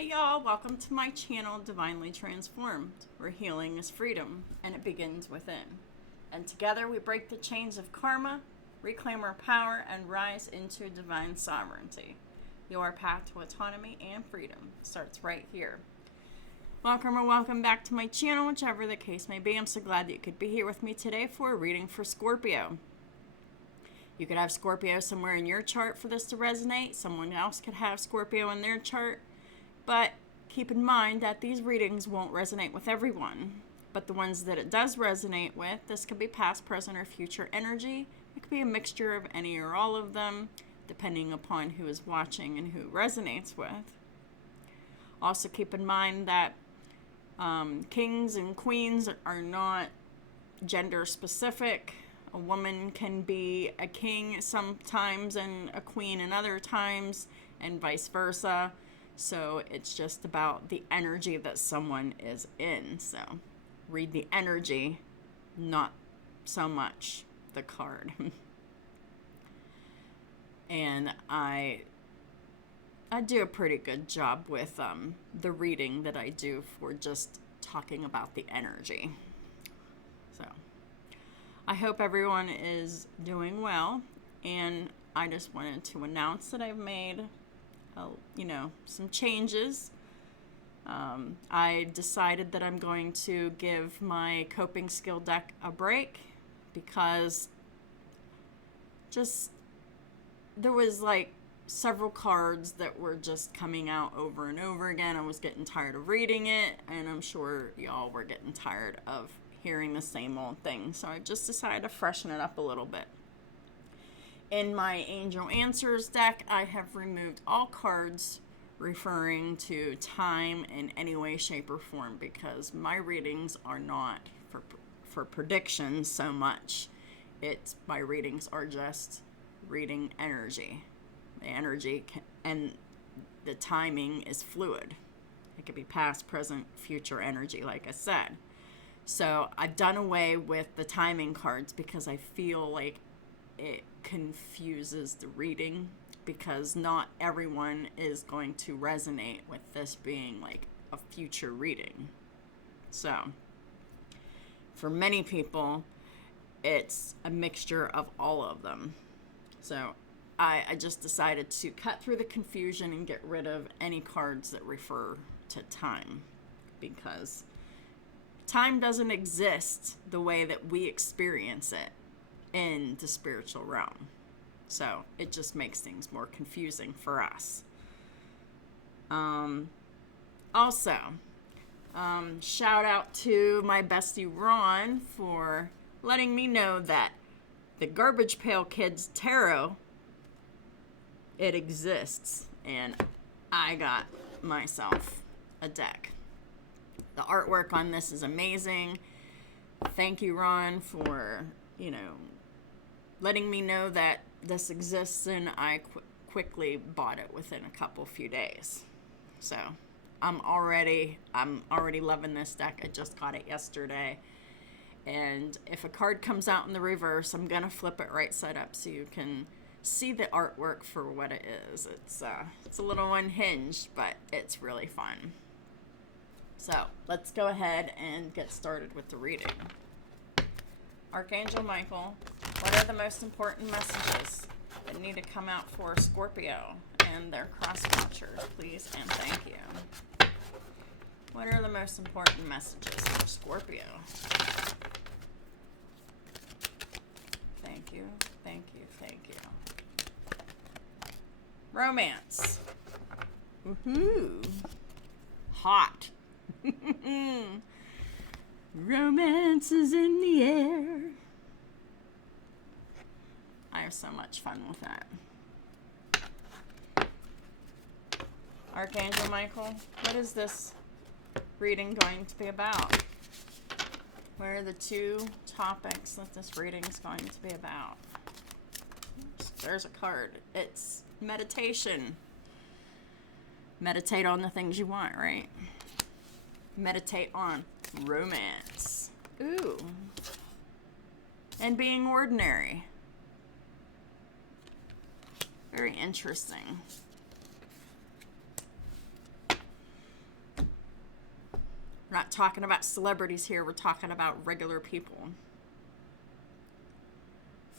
Hey y'all, welcome to my channel, Divinely Transformed, where healing is freedom and it begins within. And together we break the chains of karma, reclaim our power, and rise into divine sovereignty. Your path to autonomy and freedom starts right here. Welcome or welcome back to my channel, whichever the case may be. I'm so glad that you could be here with me today for a reading for Scorpio. You could have Scorpio somewhere in your chart for this to resonate. Someone else could have Scorpio in their chart. But keep in mind that these readings won't resonate with everyone. But the ones that it does resonate with, this could be past, present, or future energy. It could be a mixture of any or all of them, depending upon who is watching and who it resonates with. Also keep in mind that kings and queens are not gender specific. A woman can be a king sometimes and a queen in other times, and vice versa. So it's just about the energy that someone is in. So read the energy, not so much the card. And I do a pretty good job with the reading that I do for just talking about the energy. So I hope everyone is doing well. And I just wanted to announce that I've made some changes. I decided that I'm going to give my coping skill deck a break because there was several cards that were just coming out over and over again. I was getting tired of reading it, and I'm sure y'all were getting tired of hearing the same old thing. So I just decided to freshen it up a little bit. In my Angel Answers deck, I have removed all cards referring to time in any way, shape, or form because my readings are not for predictions so much. My readings are just reading energy. The energy and the timing is fluid. It could be past, present, future energy, like I said. So I've done away with the timing cards because I feel like it confuses the reading because not everyone is going to resonate with this being like a future reading. So for many people, it's a mixture of all of them. So I just decided to cut through the confusion and get rid of any cards that refer to time because time doesn't exist the way that we experience it in the spiritual realm. So it just makes things more confusing for us. Also, shout out to my bestie Ron for letting me know that the Garbage Pail Kids Tarot, it exists, and I got myself a deck. The artwork on this is amazing. Thank you, Ron, for letting me know that this exists, and I quickly bought it within a few days. So I'm already loving this deck. I just got it yesterday, and if a card comes out in the reverse, I'm gonna flip it right side up so you can see the artwork for what it is. It's a little unhinged, but it's really fun. So let's go ahead and get started with the reading. Archangel Michael, what are the most important messages that need to come out for Scorpio and their cross-watchers, please and thank you? What are the most important messages for Scorpio? Thank you, thank you, thank you. Romance. Woohoo! Hot. Romance is in the air. I have so much fun with that. Archangel Michael, what is this reading going to be about? What are the two topics that this reading is going to be about? Oops, there's a card. It's meditation. Meditate on the things you want, right? Meditate on romance. Ooh. And being ordinary. Very interesting. We're not talking about celebrities here. We're talking about regular people.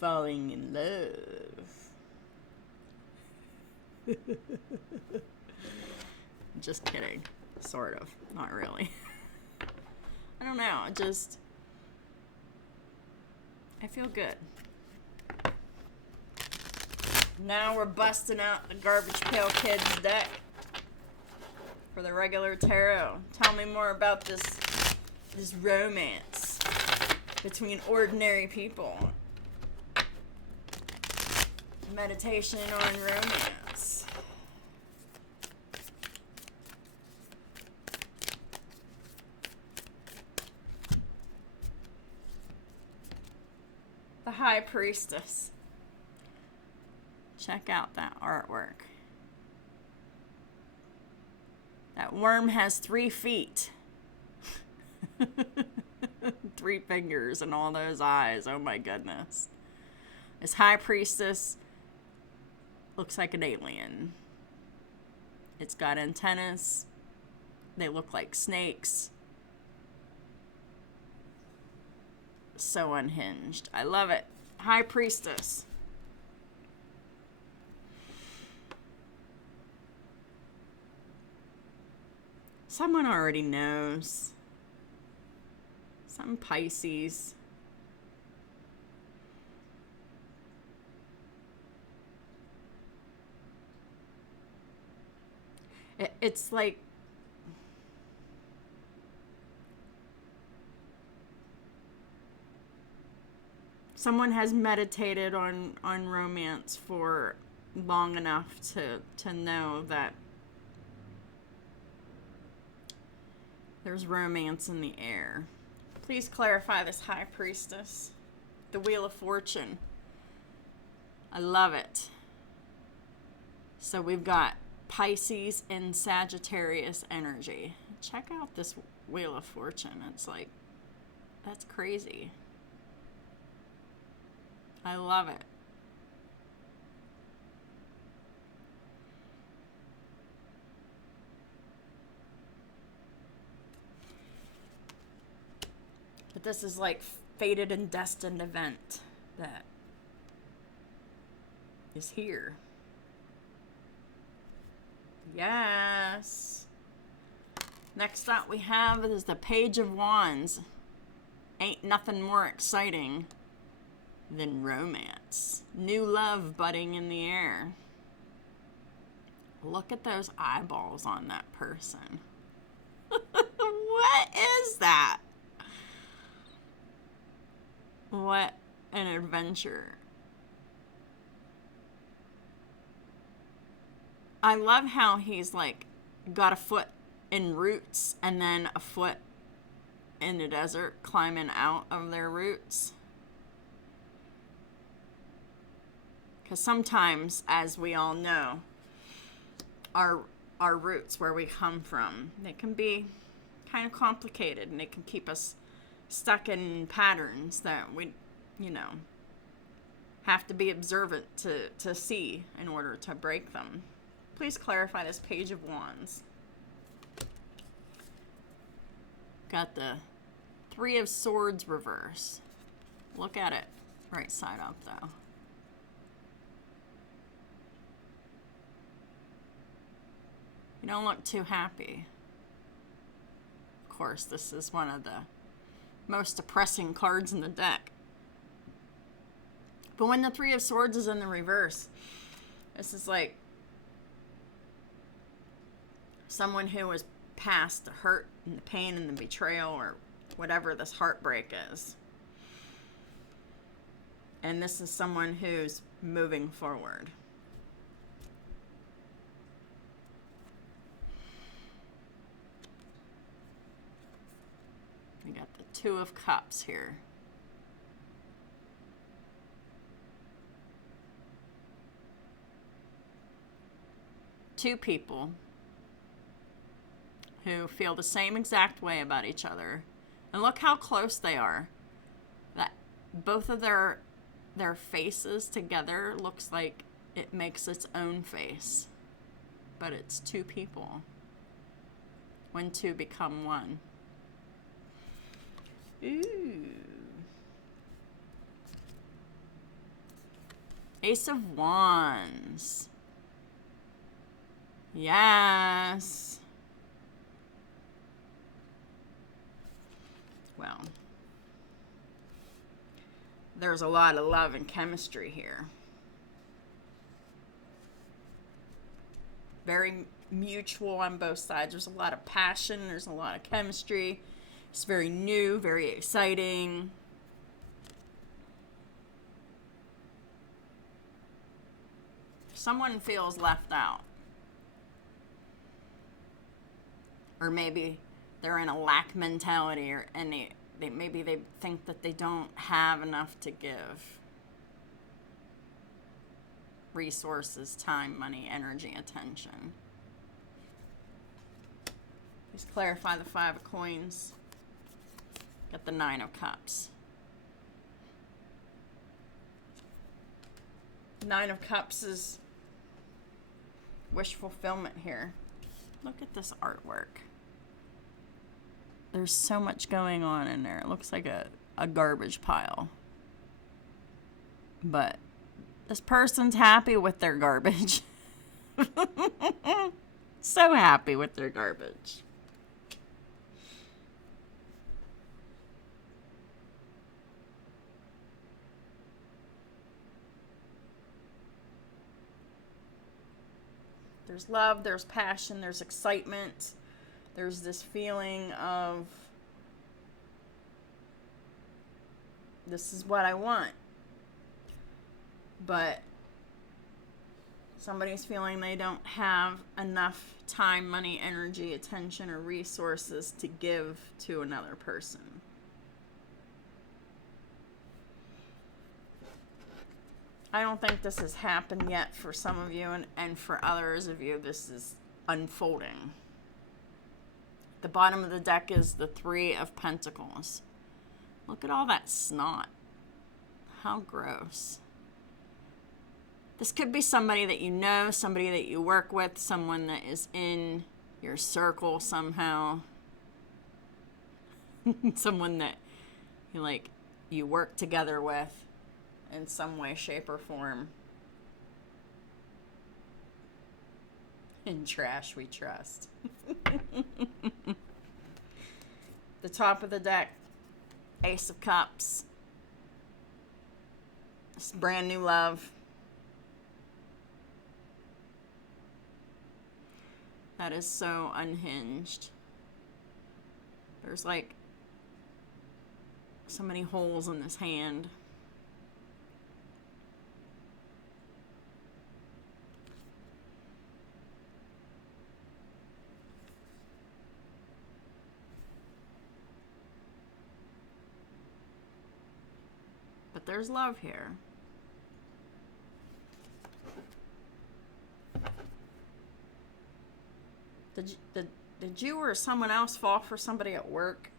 Falling in love. Just kidding. Sort of. Not really. I don't know. I feel good. Now we're busting out the Garbage Pail Kids deck for the regular tarot. Tell me more about this romance between ordinary people. Meditation on romance. The High Priestess. Check out that artwork. That worm has 3 feet. 3 fingers and all those eyes. Oh my goodness. This High Priestess looks like an alien. It's got antennas. They look like snakes. So unhinged. I love it. High Priestess. Someone already knows. Some Pisces. It's like someone has meditated on romance for long enough to know that there's romance in the air. Please clarify this High Priestess. The Wheel of Fortune. I love it. So we've got Pisces and Sagittarius energy. Check out this Wheel of Fortune. It's like, that's crazy. I love it. But this is like fated and destined event that is here. Yes. Next up we have is the Page of Wands. Ain't nothing more exciting than romance. New love budding in the air. Look at those eyeballs on that person. What is that? What an adventure. I love how he's like got a foot in roots and then a foot in the desert climbing out of their roots. Because sometimes, as we all know, our roots, where we come from, they can be kind of complicated and it can keep us stuck in patterns that we, have to be observant to see in order to break them. Please clarify this Page of Wands. Got the 3 of Swords reverse. Look at it right side up though. You don't look too happy. Of course, this is one of the most depressing cards in the deck. But when the 3 of Swords is in the reverse, this is like someone who was past the hurt and the pain and the betrayal or whatever this heartbreak is. And this is someone who's moving forward. We got the 2 of Cups here. Two people who feel the same exact way about each other. And look how close they are. That both of their faces together looks like it makes its own face. But it's two people. When two become one. Ooh. Ace of Wands. Yes. Well, there's a lot of love and chemistry here. Very mutual on both sides. There's a lot of passion. There's a lot of chemistry. It's very new, very exciting. Someone feels left out. Or maybe they're in a lack mentality, and maybe they think that they don't have enough to give. Resources, time, money, energy, attention. Please clarify the 5 of coins. Get the 9 of cups. 9 of cups is wish fulfillment here. Look at this artwork. There's so much going on in there. It looks like a garbage pile. But this person's happy with their garbage. So happy with their garbage. There's love, there's passion, there's excitement. There's this feeling of, this is what I want. But somebody's feeling they don't have enough time, money, energy, attention, or resources to give to another person. I don't think this has happened yet for some of you, and for others of you, this is unfolding. The bottom of the deck is the 3 of Pentacles. Look at all that snot. How gross. This could be somebody that you know, somebody that you work with, someone that is in your circle somehow. Someone that you work together with in some way, shape, or form. In trash we trust. The top of the deck, Ace of Cups. It's brand new love. That is so unhinged. There's like so many holes in this hand. But there's love here. Did you or someone else fall for somebody at work?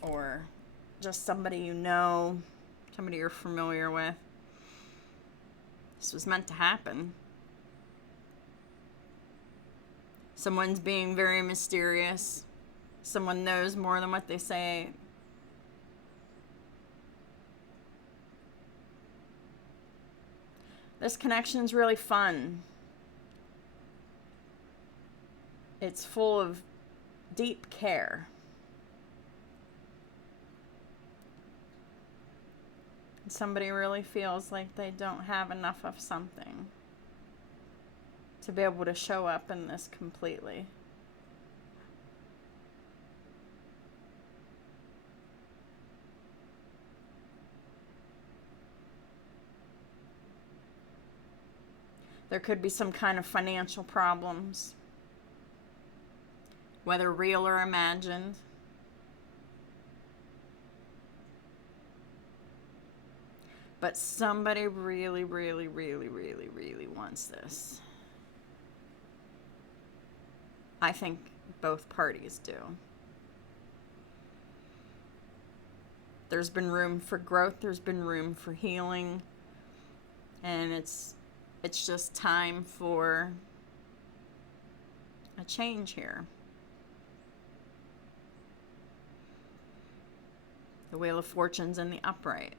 Or just somebody you know, somebody you're familiar with? This was meant to happen. Someone's being very mysterious. Someone knows more than what they say. This connection's really fun. It's full of deep care. And somebody really feels like they don't have enough of something to be able to show up in this completely. There could be some kind of financial problems, whether real or imagined. But somebody really, really, really, really, really wants this. I think both parties do. There's been room for growth, there's been room for healing, and it's just time for a change here. The Wheel of Fortune's in the upright.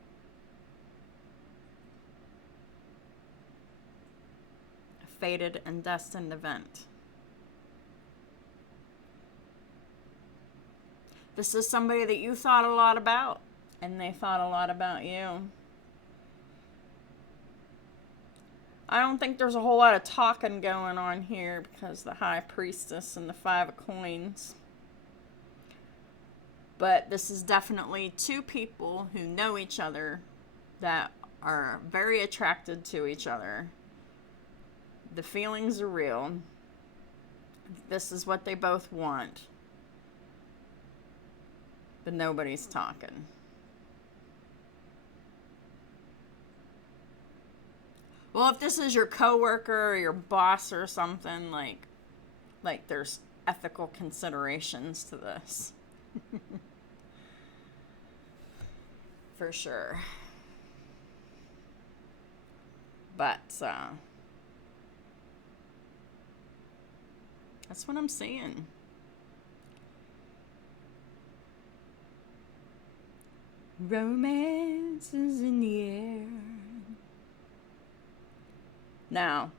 A fated and destined event. This is somebody that you thought a lot about, and they thought a lot about you. I don't think there's a whole lot of talking going on here because the High Priestess and the Five of Coins. But this is definitely two people who know each other that are very attracted to each other. The feelings are real. This is what they both want. But nobody's talking. Well, if this is your coworker or your boss or something, like there's ethical considerations to this. For sure. But, that's what I'm seeing. Romance is in the air. Now,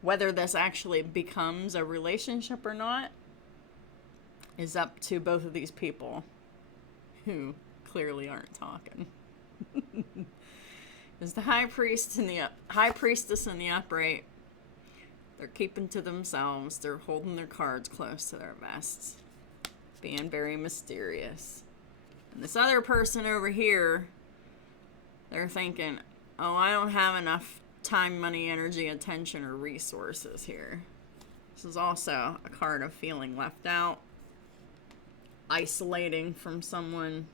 whether this actually becomes a relationship or not is up to both of these people who clearly aren't talking. Because the High Priestess in the upright, they're keeping to themselves. They're holding their cards close to their vests, being very mysterious. And this other person over here, they're thinking, oh, I don't have enough time, money, energy, attention, or resources here. This is also a card of feeling left out, isolating from someone.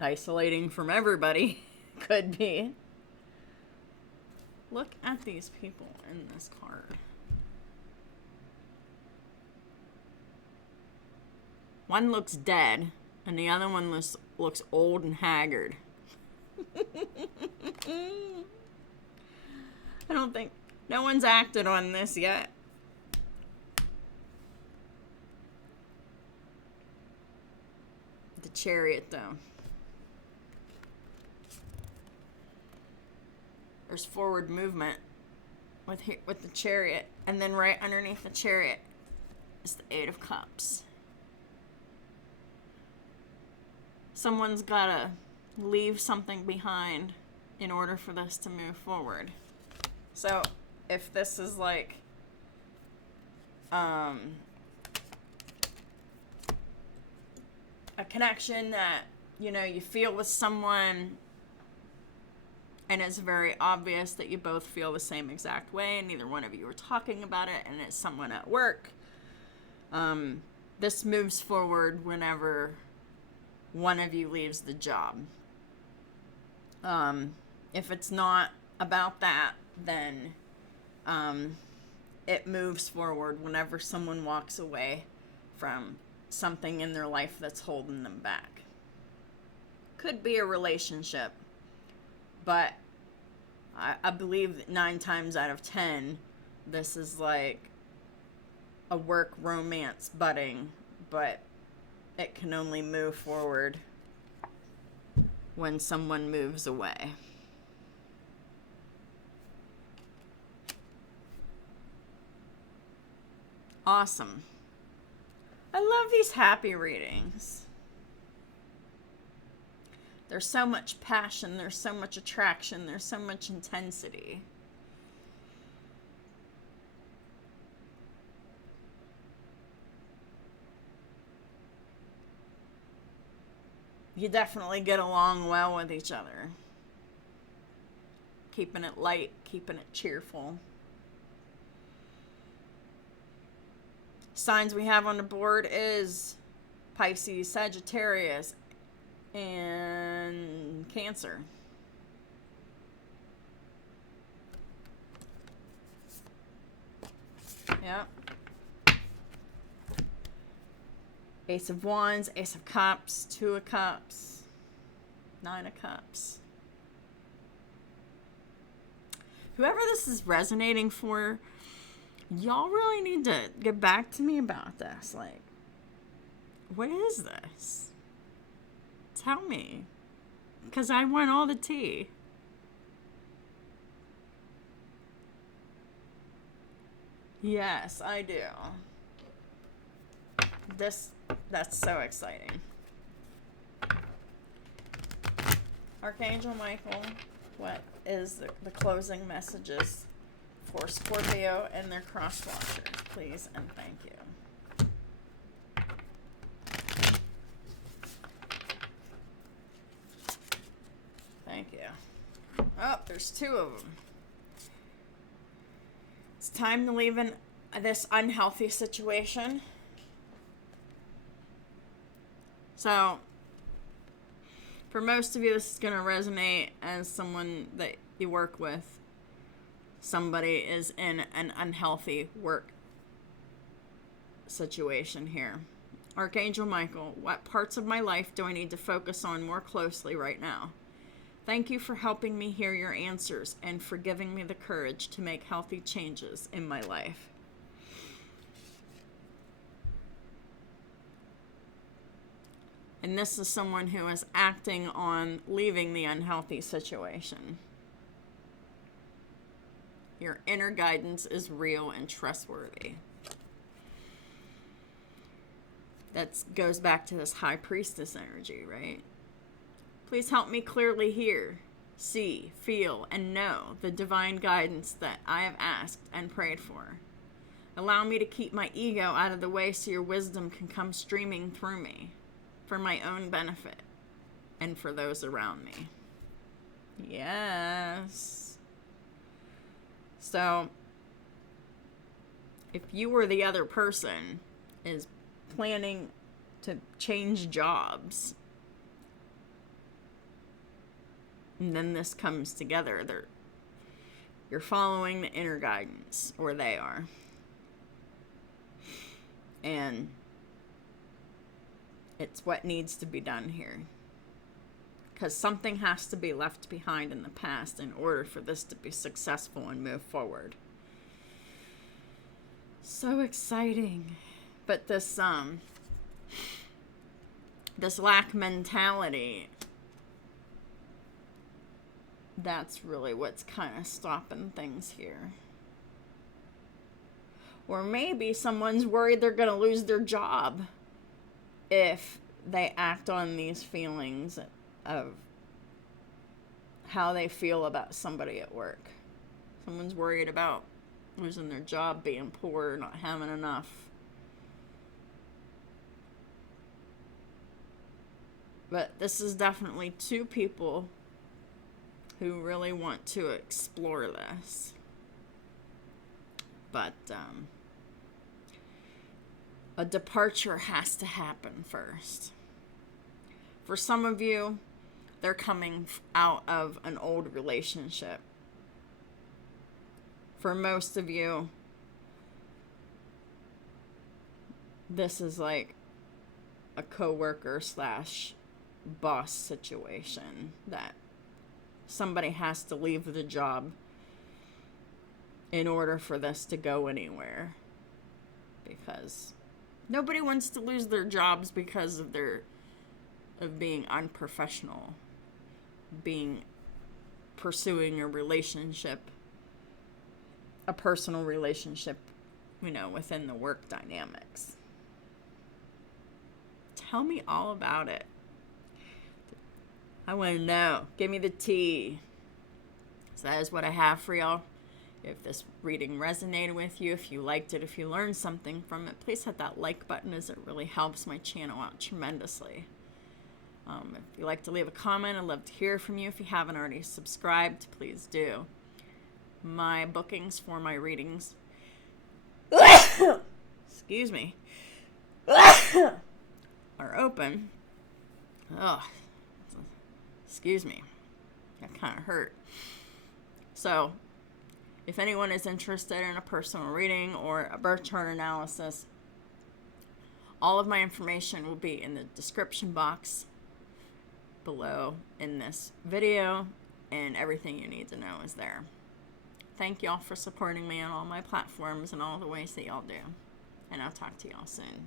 Isolating from everybody could be. Look at these people in this card. One looks dead, and the other one looks old and haggard. I don't think... No one's acted on this yet. The Chariot, though. There's forward movement with the Chariot. And then right underneath the Chariot is the Eight of Cups. Someone's got to leave something behind in order for this to move forward. So, if this is like, a connection that, you know, you feel with someone and it's very obvious that you both feel the same exact way and neither one of you are talking about it and it's someone at work, this moves forward whenever one of you leaves the job. If it's not about that, then it moves forward whenever someone walks away from something in their life that's holding them back. Could be a relationship, but I believe that 9 times out of 10, this is like a work romance budding, but it can only move forward when someone moves away. Awesome. I love these happy readings. There's so much passion, there's so much attraction, there's so much intensity. You definitely get along well with each other. Keeping it light, keeping it cheerful. Signs we have on the board is Pisces, Sagittarius, and Cancer. Yeah. Ace of Wands, Ace of Cups, Two of Cups. Nine of Cups. Whoever this is resonating for, y'all really need to get back to me about this. Like, what is this? Tell me. Because I want all the tea. Yes, I do. That's so exciting. Archangel Michael, what is the closing messages for Scorpio and their cross watchers, please and thank you. Thank you. Oh, there's two of them. It's time to leave this unhealthy situation. So, for most of you, this is going to resonate as someone that you work with. Somebody is in an unhealthy work situation here. Archangel Michael, what parts of my life do I need to focus on more closely right now? Thank you for helping me hear your answers and for giving me the courage to make healthy changes in my life. And this is someone who is acting on leaving the unhealthy situation. Your inner guidance is real and trustworthy. That goes back to this High Priestess energy, right? Please help me clearly hear, see, feel, and know the divine guidance that I have asked and prayed for. Allow me to keep my ego out of the way so your wisdom can come streaming through me for my own benefit and for those around me. Yes. So, if you or the other person is planning to change jobs, and then this comes together, you're following the inner guidance, or they are. And it's what needs to be done here. Because something has to be left behind in the past in order for this to be successful and move forward. So exciting. But this lack mentality, that's really what's kind of stopping things here. Or maybe someone's worried they're going to lose their job if they act on these feelings of how they feel about somebody at work. Someone's worried about losing their job, being poor, not having enough. But this is definitely two people who really want to explore this. But a departure has to happen first. For some of you, they're coming out of an old relationship. For most of you, this is like a coworker / boss situation that somebody has to leave the job in order for this to go anywhere. Because nobody wants to lose their jobs because of being unprofessional, pursuing a relationship, a personal relationship, within the work dynamics. Tell me all about it. I want to know. Give me the tea. So that is what I have for y'all. If this reading resonated with you, if you liked it, if you learned something from it, please hit that like button, as it really helps my channel out tremendously. If you'd like to leave a comment, I'd love to hear from you. If you haven't already subscribed, please do. My bookings for my readings, excuse me, are open. Excuse me. That kind of hurt. So, if anyone is interested in a personal reading or a birth chart analysis, all of my information will be in the description box below in this video, and everything you need to know is there. Thank y'all for supporting me on all my platforms and all the ways that y'all do. And I'll talk to y'all soon.